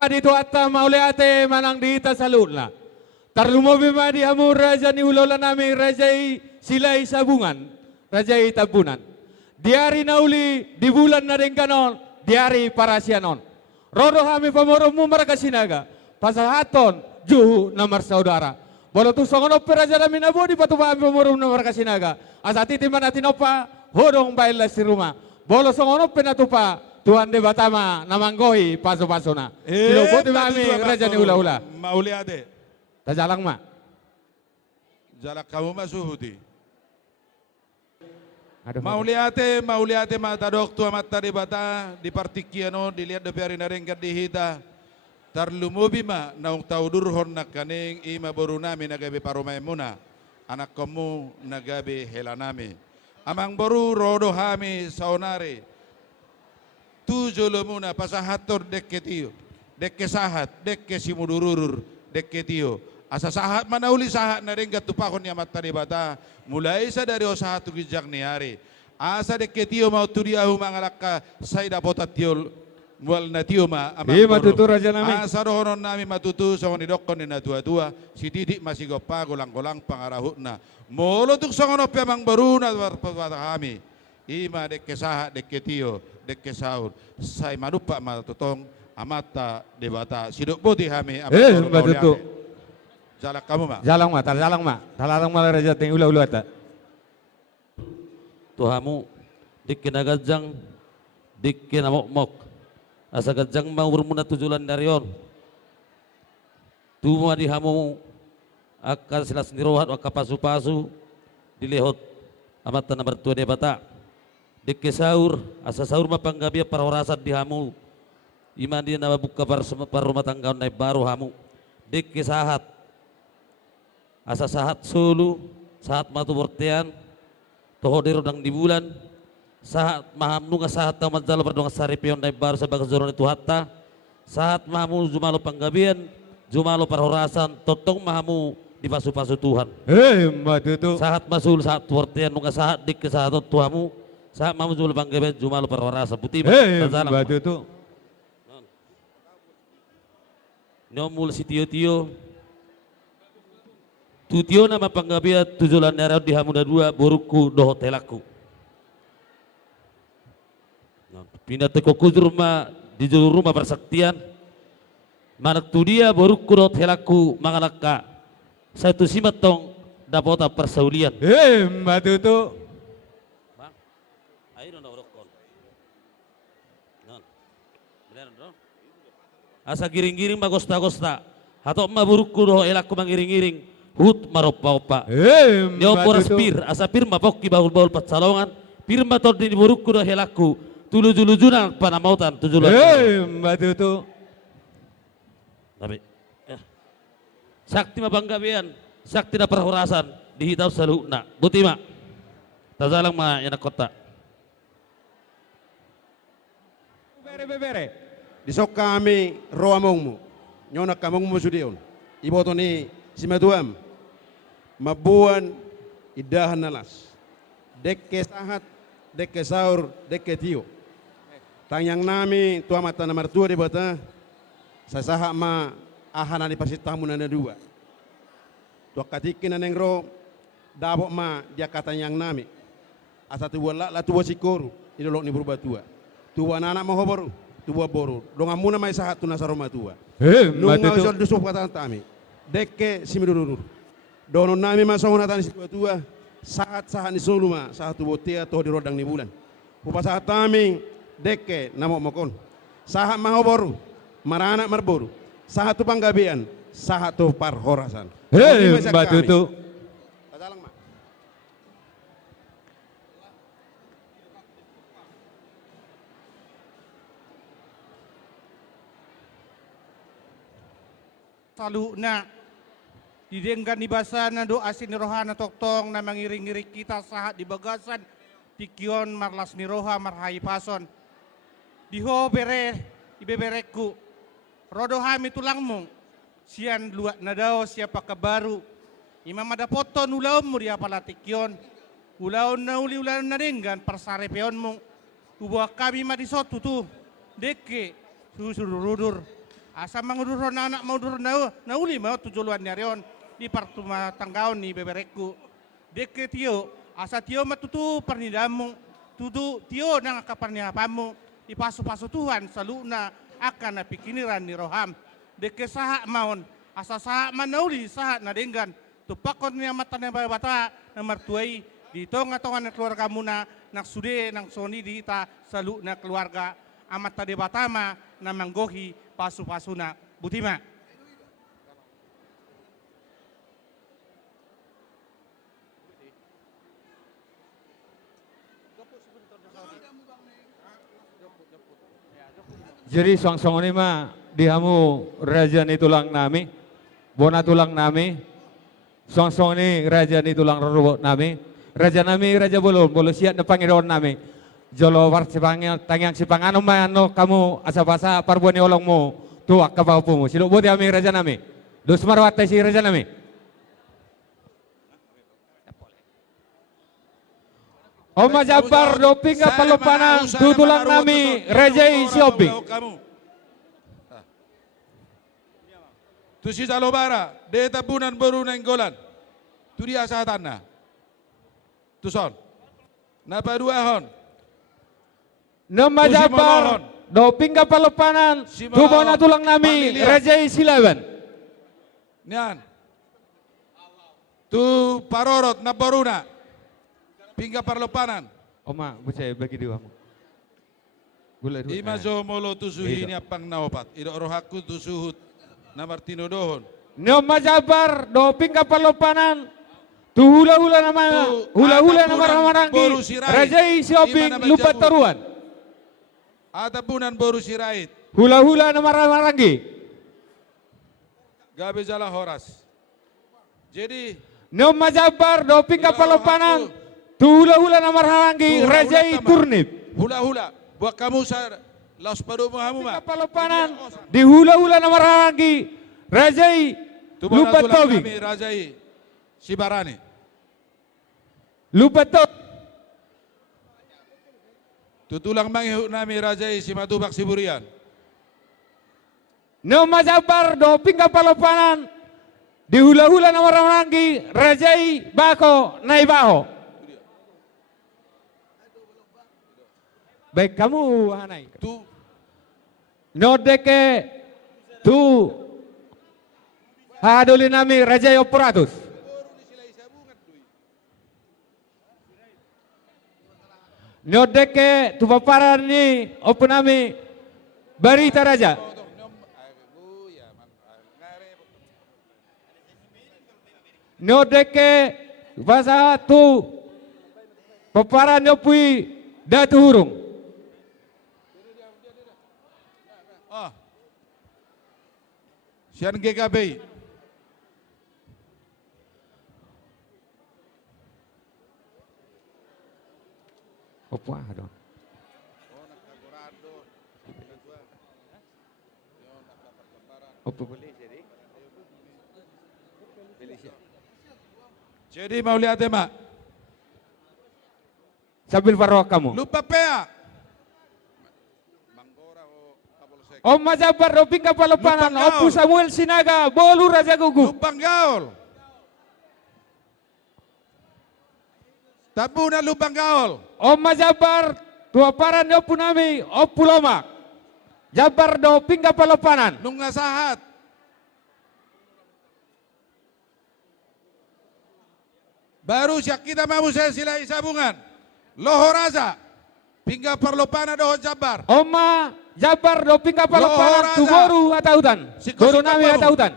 Dito at mauli ate manang dita sa luna. Tarlumobi ma di hamu raja ni ulola namin rajay silay sabungan, rajay tabunan. Diari na uli, di bulan na rin kanon, diari para siya non. Rodo kami pamorong mo marakasinaga, pasahaton, juhu na marsaudara. Bolo tu songon opera raja namin abo di patupa kami pamorong na marakasinaga. Asati timan natin opa, hodong baila si rumah. Bolo songon opera natupa, Tuhan de Batama namanggohi paso-paso na. Sinubuti mami raja ni ula-ula. Mauli ade. Tajalang ma. Jalak kamu masuhuti. Aduh, Mauli ate mata dok tua mata de bata di partikiano dilihat de piari narengkat di hita. Tarlumubi ma naung tau durhon nak kaning ima boru nami nagabe parumay muna. Anak kamu nagabe helanami. Amang boru rodo hami saunare. Tujuh muna pasahator dekke tiyo, dekke sahat, dekke simudururur, dekke tiyo. Asa sahat manauli sahat na rin gatupakon niya matani bata. Mulai sa dari osahat tugijak ni hari. Asa dekke tiyo mau tudiahu mangalaka say dapotat tiyo mual na tiyo ma. Iya matutu raja nami. Asa rohonon nami matutu sa konidokon ni na tua-tua. Si Didik masih gopa gulang-gulang pangarahut na. Molotuk sa kono pemang baru na warpata kami. Ima dekke sahat dekke tiyo. Dekke sahur, saya manupa matutong amata debata siduk putih kami. Betul. Jalak kamu mak. Jalang ma raja ting ula-ula ta. Tuhamu dikke nagajang dikke namok-mok. Asa gajang mau bermuna tujulan darion. Tuma di hamu akan silas nirohat waka pasu-pasu dilehot amata na bertua debata. Dekke sahur, asa sahur mapanggabia parorasan di hamu. Iman dia nama buka par rumah tangga naik baru hamu. Dekke sahat, asa sahat sulu, sahat matu bortean, toho derodang di bulan, sahat maham nunga sahat tamat jalo berdong saripion naik baru sebagai zoron itu hatta, sahat mahamu jumalo panggabian, jumalo parorasan, totong mahamu di pasu-pasu Tuhan. Matutu. Sahat masul, sahat bortean, nunga sahat dekke sahat tuhamu. Saat mamu jual bangga jumal perwarasa putih batu itu nomul si tio tu tio nama panggabia tujulan daerah di hamuda dua boruku do hotelaku pindah teko kujur rumah di jalur rumah persaktian mana tu dia boruku do hotelaku mangalaka satu simatong dapota persaulian batu itu asa giring-giring magosta-gosta hatok maburukku doh elakku mangiring-giring hut maropa-opa neopor spir asa pir mapok ki baul-baul patsalongan pir matod di burukku doh elakku tuluju-lujunan panamautan tujulan batu itu tapi sakti mabanggabean sakti na perhorasan dihitau saluna butima tazalang ma yanak kota bere Disok kami roamongmu, nyonak kamongmu sudion. Iboto ni simaduam, mabuan idahan nalas. Dekke sahat, dekke sahur, dekke tiyo. Tanyang nami tua mata nomor 2 di bata, sa saha ma ahana ni pasitamu na dua. Tua katikin na nengro, dabok ma dia katanyang nami. Asa tuwa la tuwa sikoru, idolok ni berubah tua. Tuwa anak mahoboru. Tua boru, donga muna mai sahat tuna saroma tua. Nunga usol dusuk kata tami. Dekke simidurur. Dono nami masong natani si tua sahat sahat ni soluma sahat tu botia to di rodang ni bulan. Upa sahat tami dekke namo mokon. Sahat mahoboru, marana marboru. Sahat tu panggabian, sahat tu parhorasan. batu itu salu na didenggan di basana do asin rohana toktong na mangiring-iring kita sahat di bagasan tikion marlas ni roha marhai pason diho bere ibebereku rodo hami tulangmu sian luak nadao siapa kebaru imam ada foto nulaum mu dia pala tikion ulaun na uli ulaun na denggan persare peonmu ubah kami madisotu tu deke susururudur asa mangudurhon na anak maudurhon na uli mau tujuluan nyarion di partuma tanggaon ni beberekku. Deke tio asa tio matutu pernidamu tutu tio nang kaparniapamu ipasu-pasu Tuhan saluna akan napikiniran ni roham. Deke saha maon asa saha manauli saha nadenggan tupakon niya mata na bata na martuai di tonga-tonga na keluarga muna nak sude nang soni di ita salu na keluarga amat tade batama na manggohi pasu-pasuna butima. Jadi song-song ini mah dihamu raja ni tulang nami, bona tulang nami, song-song ini raja ni tulang rurut nami, raja nami raja bolu siap na pangiron nami, jolo war sipangnya tangyang sipangan ano kamu asa-asa parbuan ni olong mo tuak kapapu mo, silo buti kami raja nami, dos marwat si raja nami. Oma Jafar doping ka palupanan tutulang nami raja isioping. Tu si Salobara, de tabunan baru nenggolan. Tu dia sahatanna. Tu son. Napa dua hon? Nama Tu si Jafar Molohon. doping ka palupanan Si Molohon. tubona tulang nami Pamilia. raja isilaban. Nian. Tu parorot na baruna. Pingga parlopanan. Oma, bucay bagi dua mo. Gulay dua. Ima zo molo tu suhi Ito. ni apang naopat. Ido rohaku tu suhut na Martino dohon. Nama Jafar doping ka palupanan tu hula-hula nama Tu hula-hula atapunan nama ramarangi boru sirai. raja isioping Ima nama lupa jabu. taruan. Atapunan baru sirait. Hula-hula nama ramarangi. Gabe jala horas. Jadi Nama Jafar doping ka Ilo palupanan rohaku. tu hula-hula nama ramarangi Tu raja hula-hula tama. turnip. Hula-hula. Buat kamu sa laos padu mo hamu ma. Palupanan di hula-hula nama ramarangi raja Tu lupa tulang tobing. kami rajai si Barani. Lupa to. Tutulang mangihuk nami rajai si Matubak si Burian. Nama Jafar doping ka palupanan di hula-hula nama ramarangi raja bako naibaho. Baik kamu Hanai. Tu Nodeke tu haduli nami raja operatus. Nodeke tu paparan ni opunami barita raja. Nodeke bahasa tu paparan opui datu hurung. ah. Sian GKB. Opo adon. Opo boleh jadi. Jadi mau lihat mak. Sambil parok kamu. Lupa pea. Om Majabar doping ka palupanan. Lupang Opu gaul. Samuel Sinaga bolu raja gugu. Lupang gaul. Tabuna lupang gaul. Om Majabar tua paran opu nami opu lomak. Jabar doping ka palupanan. Nung nasahat. Baru siya kita mau saya sila isabungan. Lohoraza. Pingga perlopana doho Jabar. Oma Jabar doping ka palupanan Lohoraza. tu boru atautan. Si Boru Kosita nami Baru. atautan.